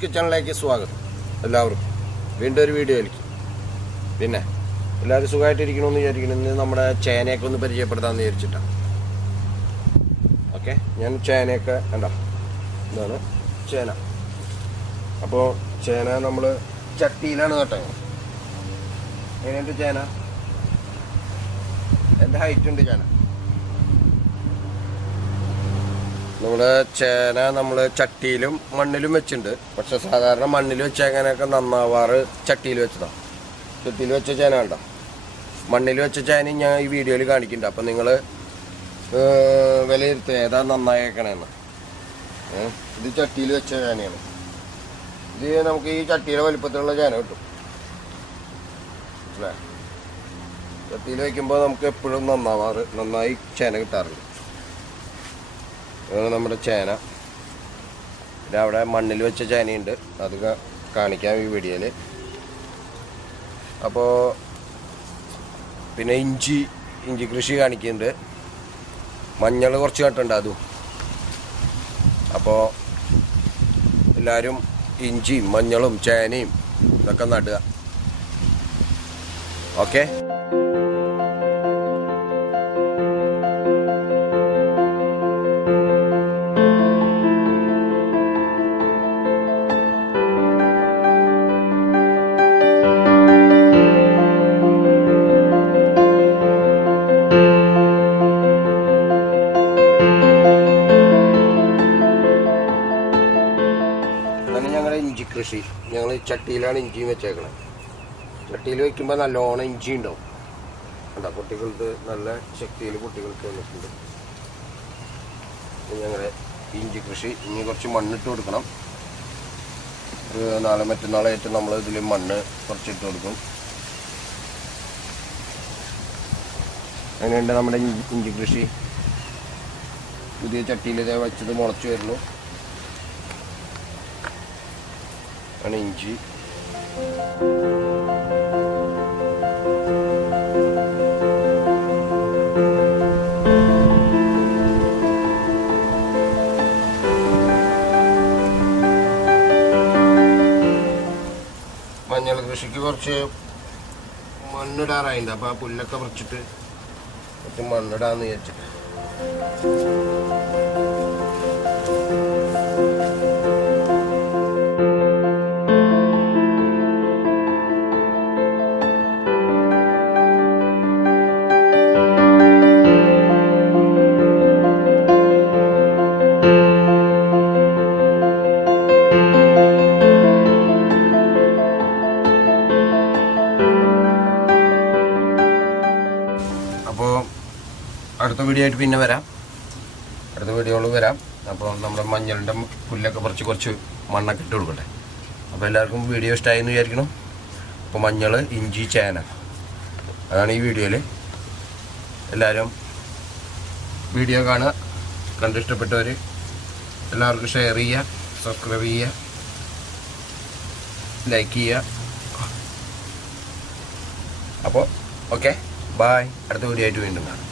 കിച്ചണിലേക്ക് സ്വാഗതം. എല്ലാവർക്കും വീണ്ടും ഒരു വീഡിയോയിലേക്ക്. പിന്നെ എല്ലാവരും സുഖമായിട്ടിരിക്കണമെന്ന് വിചാരിക്കണം. ഇന്ന് നമ്മുടെ ചേനയൊക്കെ ഒന്ന് പരിചയപ്പെടുത്താമെന്ന് വിചാരിച്ചിട്ടാണ്. ഓക്കെ, ഞാൻ ചേനയൊക്കെ കണ്ടോ, ഇതാണ് ചേന. അപ്പോൾ ചേന നമ്മൾ ചട്ടിയിലാണ് കേട്ടോ. എങ്ങനെയുണ്ട് ചേന? എൻ്റെ ഹൈറ്റ് ഉണ്ട് ചേന. നമ്മുടെ ചേന നമ്മൾ ചട്ടിയിലും മണ്ണിലും വെച്ചിട്ടുണ്ട്. പക്ഷെ സാധാരണ മണ്ണിൽ വെച്ചേക്കാനൊക്കെ നന്നാവാറ് ചട്ടിയിൽ വെച്ചതാണ്. ചട്ടിയിൽ വെച്ച ചേന കണ്ടോ. മണ്ണിൽ വെച്ച ചേന ഞാൻ ഈ വീഡിയോയിൽ കാണിക്കുന്നുണ്ട്. അപ്പം നിങ്ങൾ വിലയിരുത്തുക ഏതാ നന്നായേക്കണേന്ന്. ഇത് ചട്ടിയിൽ വെച്ച ചേനയാണ്. ഇത് നമുക്ക് ഈ ചട്ടിയുടെ വലിപ്പത്തിലുള്ള ചേന കിട്ടും. അല്ലേ, ചട്ടിയിൽ വയ്ക്കുമ്പോൾ നമുക്ക് എപ്പോഴും നന്നായി ചേന കിട്ടാറുണ്ട്. നമ്മുടെ ചേന. പിന്നെ അവിടെ മണ്ണിൽ വെച്ച ചേനയുണ്ട്, അത് കാണിക്കാം ഈ വീഡിയോയിൽ. അപ്പോൾ പിന്നെ ഇഞ്ചി കൃഷി കാണിക്കുന്നുണ്ട്. മഞ്ഞൾ കുറച്ച് നട്ടുണ്ട് അതും. അപ്പോൾ എല്ലാവരും ഇഞ്ചിയും മഞ്ഞളും ചേനയും ഇതൊക്കെ നടുക. ഓക്കെ, ഇഞ്ചി കൃഷി ഞങ്ങൾ ചട്ടിയിലാണ് ഇഞ്ചിയും വെച്ചേക്കണത്. ചട്ടിയിൽ വെക്കുമ്പോൾ നല്ലോണം ഇഞ്ചി ഉണ്ടാവും കണ്ടോ. കുട്ടികൾക്ക് നല്ല ശക്തിയിൽ കുട്ടികൾക്ക് വന്നിട്ടുണ്ട്. ഞങ്ങളുടെ ഇഞ്ചി കൃഷി. ഇനി കുറച്ച് മണ്ണിട്ട് കൊടുക്കണം. നാളെ മറ്റന്നാളായിട്ട് നമ്മൾ ഇതിൽ മണ്ണ് കുറച്ചിട്ട് കൊടുക്കും. അങ്ങനെയുണ്ട് നമ്മുടെ ഇഞ്ചി കൃഷി. പുതിയ ചട്ടിയിൽ ഇതേ വെച്ചത് മുളച്ച് വരുന്നു. ആണ് ഇഞ്ചി. മഞ്ഞൾ കൃഷിക്ക് കുറച്ച് മണ്ണിടാറായിട്ടുണ്ട്. അപ്പോൾ ആ പുല്ലൊക്കെ പറിച്ചിട്ട് കുറച്ച് മണ്ണിടാന്ന് വിചാരിച്ചിട്ട്. അപ്പോൾ അടുത്ത വീഡിയോ ആയിട്ട് പിന്നെ വരാം. അടുത്ത വീഡിയോയിൽ വരാം. അപ്പോൾ നമ്മുടെ മഞ്ഞളിൻ്റെ പുല്ലൊക്കെ കുറച്ച് മണ്ണൊക്കെ ഇട്ട് കൊടുക്കട്ടെ. അപ്പോൾ എല്ലാവർക്കും വീഡിയോ ഇഷ്ടമായി എന്ന് വിചാരിക്കണം. അപ്പോൾ മഞ്ഞൾ, ഇഞ്ചി, ചേന അതാണ് ഈ വീഡിയോയിൽ. എല്ലാവരും വീഡിയോ കാണുക. കണ്ടിഷ്ടപ്പെട്ടവർ എല്ലാവർക്കും ഷെയർ ചെയ്യുക, സബ്സ്ക്രൈബ് ചെയ്യുക, ലൈക്ക് ചെയ്യുക. അപ്പോൾ ഓക്കെ, ബായ്. അടുത്ത വീഡിയോ ആയിട്ട് വീണ്ടും കാണാം.